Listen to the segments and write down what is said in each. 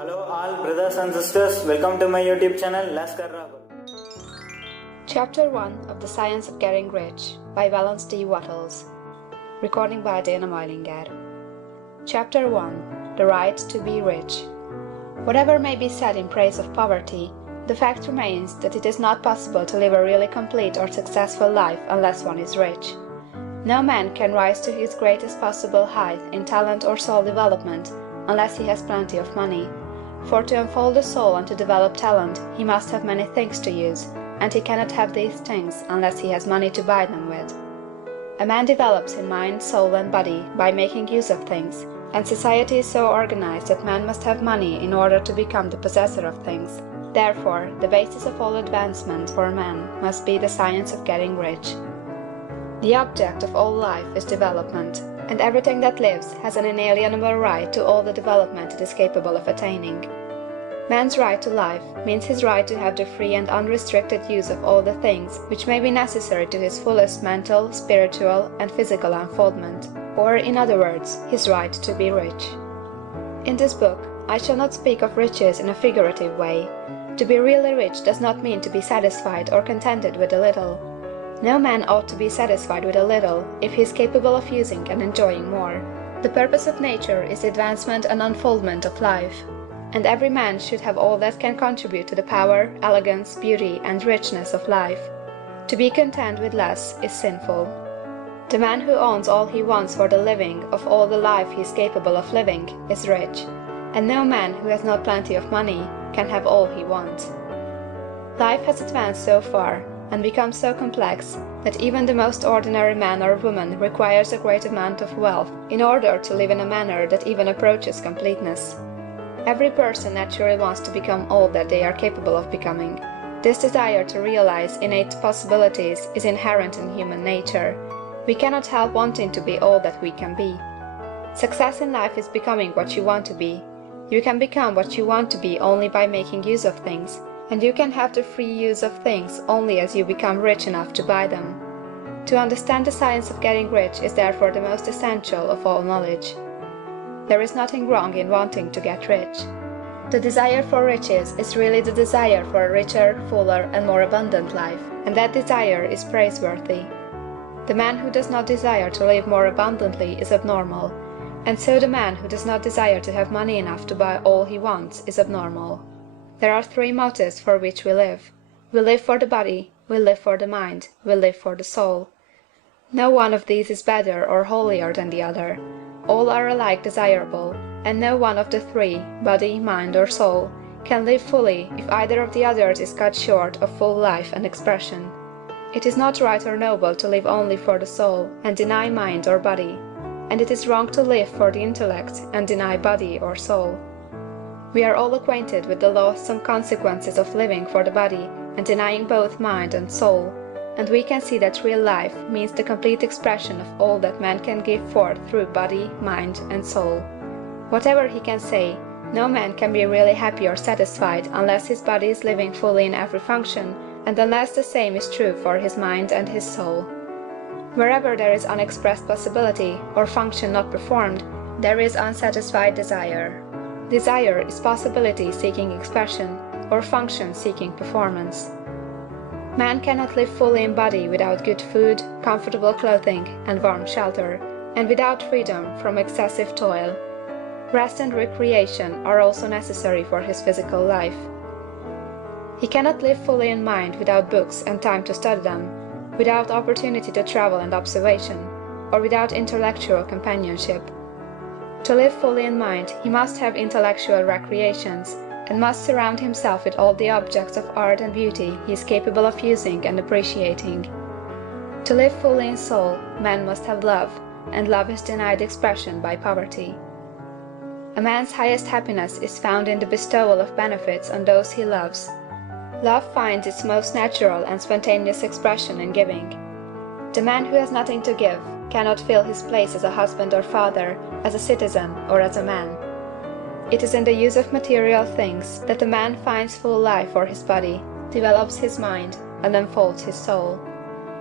Hello all brothers and sisters, welcome to my YouTube channel Lascar Raghul. Chapter 1 of The Science of Getting Rich by Wallace D. Wattles. Recording by Majlinger. Chapter 1 The Right to be Rich. Whatever may be said in praise of poverty, the fact remains that it is not possible to live a really complete or successful life unless one is rich. No man can rise to his greatest possible height in talent or soul development unless he has plenty of money. For to unfold the soul and to develop talent, he must have many things to use, and he cannot have these things unless he has money to buy them with. A man develops in mind, soul, and body by making use of things, and society is so organized that man must have money in order to become the possessor of things. Therefore, the basis of all advancement for man must be the science of getting rich. The object of all life is development, and everything that lives has an inalienable right to all the development it is capable of attaining. Man's right to life means his right to have the free and unrestricted use of all the things which may be necessary to his fullest mental, spiritual, and physical unfoldment, or, in other words, his right to be rich. In this book, I shall not speak of riches in a figurative way. To be really rich does not mean to be satisfied or contented with a little. No man ought to be satisfied with a little if he is capable of using and enjoying more. The purpose of nature is the advancement and unfoldment of life, and every man should have all that can contribute to the power, elegance, beauty, and richness of life. To be content with less is sinful. The man who owns all he wants for the living of all the life he is capable of living is rich, and no man who has not plenty of money can have all he wants. Life has advanced so far, and become so complex, that even the most ordinary man or woman requires a great amount of wealth in order to live in a manner that even approaches completeness. Every person naturally wants to become all that they are capable of becoming. This desire to realize innate possibilities is inherent in human nature. We cannot help wanting to be all that we can be. Success in life is becoming what you want to be. You can become what you want to be only by making use of things, and you can have the free use of things only as you become rich enough to buy them. To understand the science of getting rich is therefore the most essential of all knowledge. There is nothing wrong in wanting to get rich. The desire for riches is really the desire for a richer, fuller, and more abundant life, and that desire is praiseworthy. The man who does not desire to live more abundantly is abnormal, and so the man who does not desire to have money enough to buy all he wants is abnormal. There are three motives for which we live. We live for the body, we live for the mind, we live for the soul. No one of these is better or holier than the other. All are alike desirable, and no one of the three, body, mind, or soul, can live fully if either of the others is cut short of full life and expression. It is not right or noble to live only for the soul and deny mind or body, and it is wrong to live for the intellect and deny body or soul. We are all acquainted with the loathsome consequences of living for the body and denying both mind and soul, and we can see that real life means the complete expression of all that man can give forth through body, mind, and soul. Whatever he can say, no man can be really happy or satisfied unless his body is living fully in every function, and unless the same is true for his mind and his soul. Wherever there is unexpressed possibility, or function not performed, there is unsatisfied desire. Desire is possibility seeking expression, or function seeking performance. Man cannot live fully in body without good food, comfortable clothing, and warm shelter, and without freedom from excessive toil. Rest and recreation are also necessary for his physical life. He cannot live fully in mind without books and time to study them, without opportunity to travel and observation, or without intellectual companionship. To live fully in mind, he must have intellectual recreations, and must surround himself with all the objects of art and beauty he is capable of using and appreciating. To live fully in soul, man must have love, and love is denied expression by poverty. A man's highest happiness is found in the bestowal of benefits on those he loves. Love finds its most natural and spontaneous expression in giving. The man who has nothing to give cannot fill his place as a husband or father, as a citizen, or as a man. It is in the use of material things that a man finds full life for his body, develops his mind, and unfolds his soul.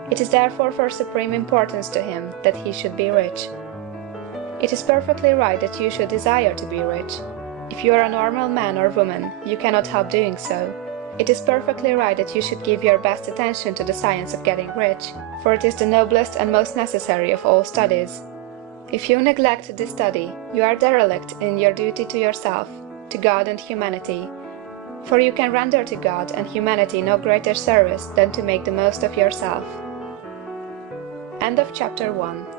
It is therefore for supreme importance to him that he should be rich. It is perfectly right that you should desire to be rich. If you are a normal man or woman, you cannot help doing so. It is perfectly right that you should give your best attention to the science of getting rich, for it is the noblest and most necessary of all studies. If you neglect this study, you are derelict in your duty to yourself, to God and humanity, for you can render to God and humanity no greater service than to make the most of yourself. End of chapter 1.